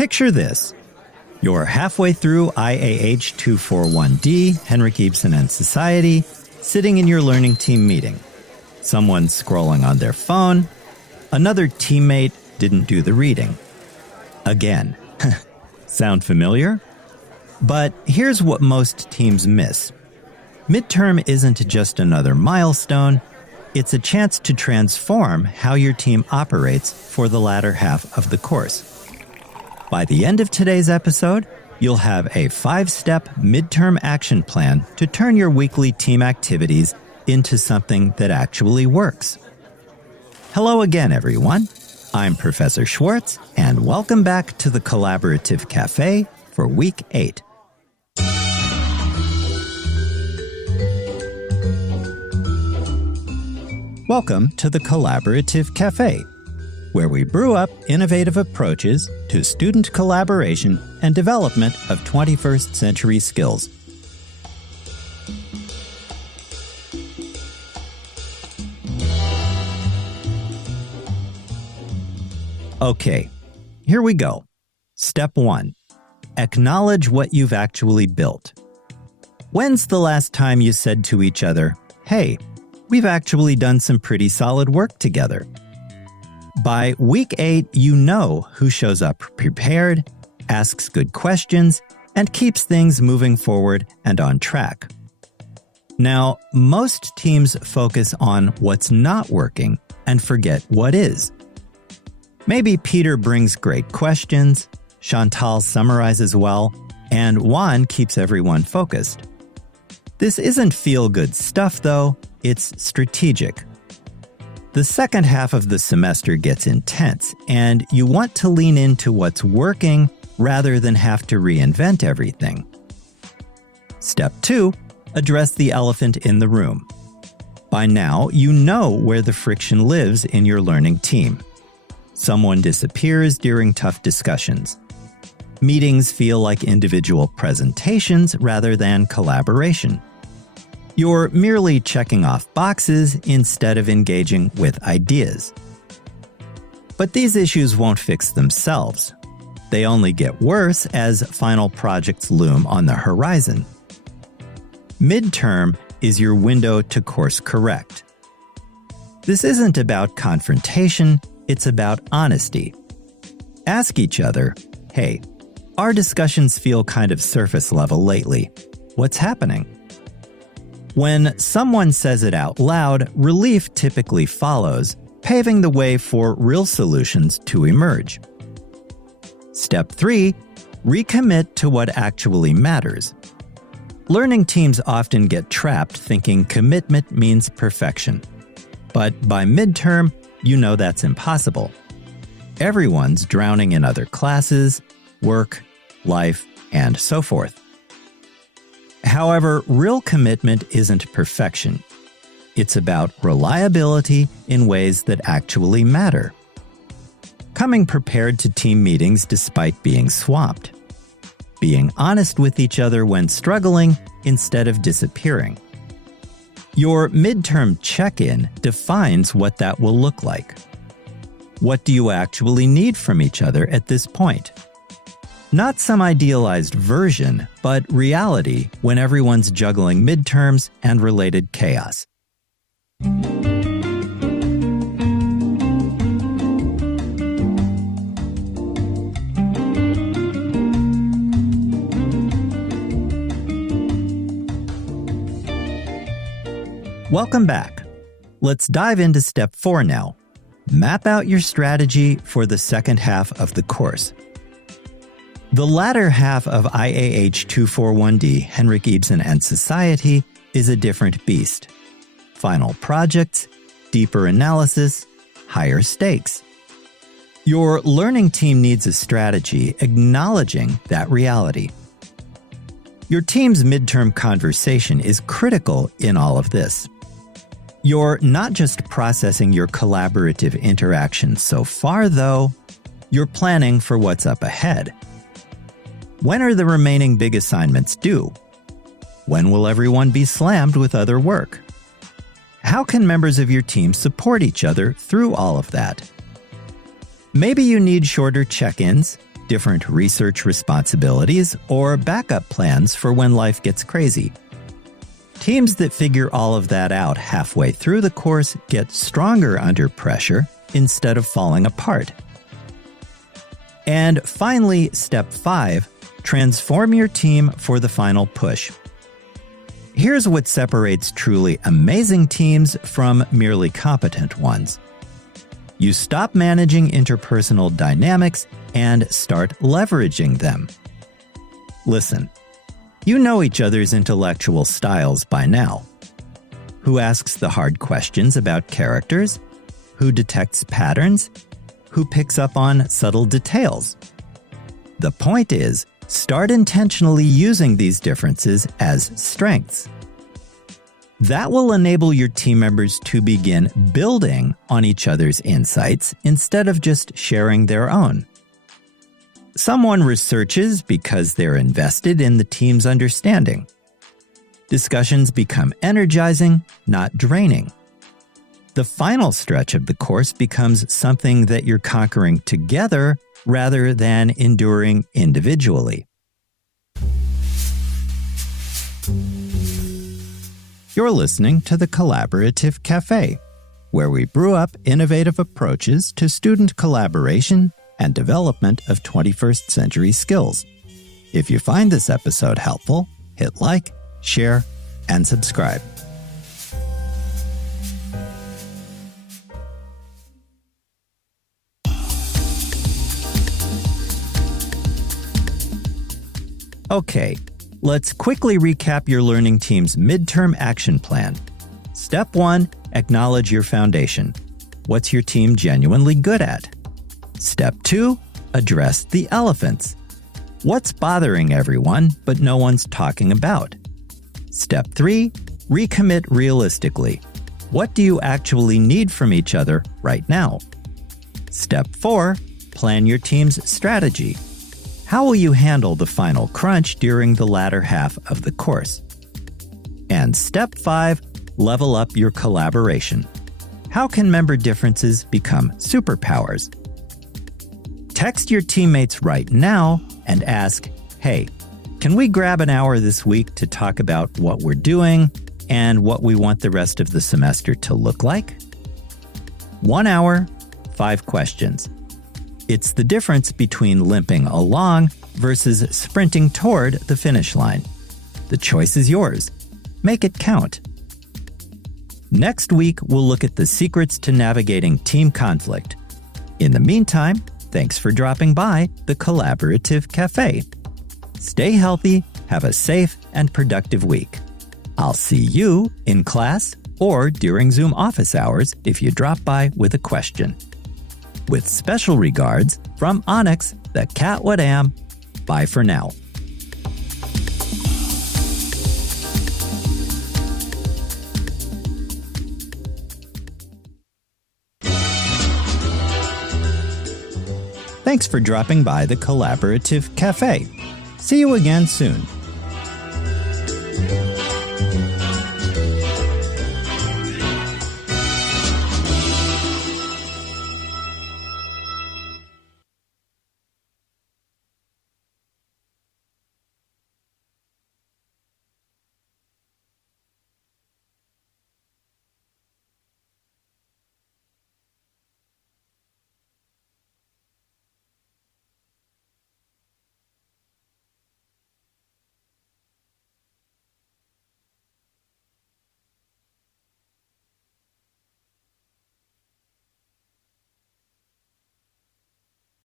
Picture this. You're halfway through IAH 241D, Henrik Ibsen and Society, sitting in your learning team meeting. Someone's scrolling on their phone. Another teammate didn't do the reading. Again. Sound familiar? But here's what most teams miss. Midterm isn't just another milestone. It's a chance to transform how your team operates for the latter half of the course. By the end of today's episode, you'll have a 5-step midterm action plan to turn your weekly team activities into something that actually works. Hello again, everyone. I'm Professor Schwartz, and welcome back to the Collaborative Café for Week 8. Welcome to the Collaborative Café, where we brew up innovative approaches to student collaboration and development of 21st century skills. Okay, here we go. Step 1. Acknowledge what you've actually built. When's the last time you said to each other, "Hey, we've actually done some pretty solid work together"? By week 8, you know who shows up prepared, asks good questions, and keeps things moving forward and on track. Now, most teams focus on what's not working and forget what is. Maybe Peter brings great questions, Chantal summarizes well, and Juan keeps everyone focused. This isn't feel-good stuff, though. It's strategic. The second half of the semester gets intense, and you want to lean into what's working rather than have to reinvent everything. Step 2, address the elephant in the room. By now, you know where the friction lives in your learning team. Someone disappears during tough discussions. Meetings feel like individual presentations rather than collaboration. You're merely checking off boxes instead of engaging with ideas. But these issues won't fix themselves. They only get worse as final projects loom on the horizon. Midterm is your window to course correct. This isn't about confrontation, it's about honesty. Ask each other, "Hey, our discussions feel kind of surface level lately. What's happening?" When someone says it out loud, relief typically follows, paving the way for real solutions to emerge. Step 3, recommit to what actually matters. Learning teams often get trapped thinking commitment means perfection. But by midterm, you know that's impossible. Everyone's drowning in other classes, work, life, and so forth. However, real commitment isn't perfection. It's about reliability in ways that actually matter. Coming prepared to team meetings despite being swamped. Being honest with each other when struggling instead of disappearing. Your midterm check-in defines what that will look like. What do you actually need from each other at this point? Not some idealized version, but reality when everyone's juggling midterms and related chaos. Welcome back. Let's dive into step 4 now. Map out your strategy for the second half of the course. The latter half of IAH 241D, Henrik Ibsen and Society, is a different beast. Final projects, deeper analysis, higher stakes. Your learning team needs a strategy acknowledging that reality. Your team's midterm conversation is critical in all of this. You're not just processing your collaborative interactions so far, though, you're planning for what's up ahead. When are the remaining big assignments due? When will everyone be slammed with other work? How can members of your team support each other through all of that? Maybe you need shorter check-ins, different research responsibilities, or backup plans for when life gets crazy. Teams that figure all of that out halfway through the course get stronger under pressure instead of falling apart. And finally, step 5, transform your team for the final push. Here's what separates truly amazing teams from merely competent ones. You stop managing interpersonal dynamics and start leveraging them. Listen, you know each other's intellectual styles by now. Who asks the hard questions about characters? Who detects patterns? Who picks up on subtle details? The point is, start intentionally using these differences as strengths. That will enable your team members to begin building on each other's insights instead of just sharing their own. Someone researches because they're invested in the team's understanding. Discussions become energizing, not draining. The final stretch of the course becomes something that you're conquering together rather than enduring individually. You're listening to the Collaborative Café, where we brew up innovative approaches to student collaboration and development of 21st century skills. If you find this episode helpful, hit like, share, and subscribe. Okay, let's quickly recap your learning team's midterm action plan. Step 1, acknowledge your foundation. What's your team genuinely good at? Step 2, address the elephants. What's bothering everyone but no one's talking about? Step 3, recommit realistically. What do you actually need from each other right now? Step 4, plan your team's strategy. How will you handle the final crunch during the latter half of the course? And step 5, level up your collaboration. How can member differences become superpowers? Text your teammates right now and ask, hey, can we grab an hour this week to talk about what we're doing and what we want the rest of the semester to look like? 1 hour, 5 questions. It's the difference between limping along versus sprinting toward the finish line. The choice is yours. Make it count. Next week, we'll look at the secrets to navigating team conflict. In the meantime, thanks for dropping by the Collaborative Café. Stay healthy, have a safe and productive week. I'll see you in class or during Zoom office hours if you drop by with a question. With special regards from Onyx, the cat what am. Bye for now. Thanks for dropping by the Collaborative Café. See you again soon.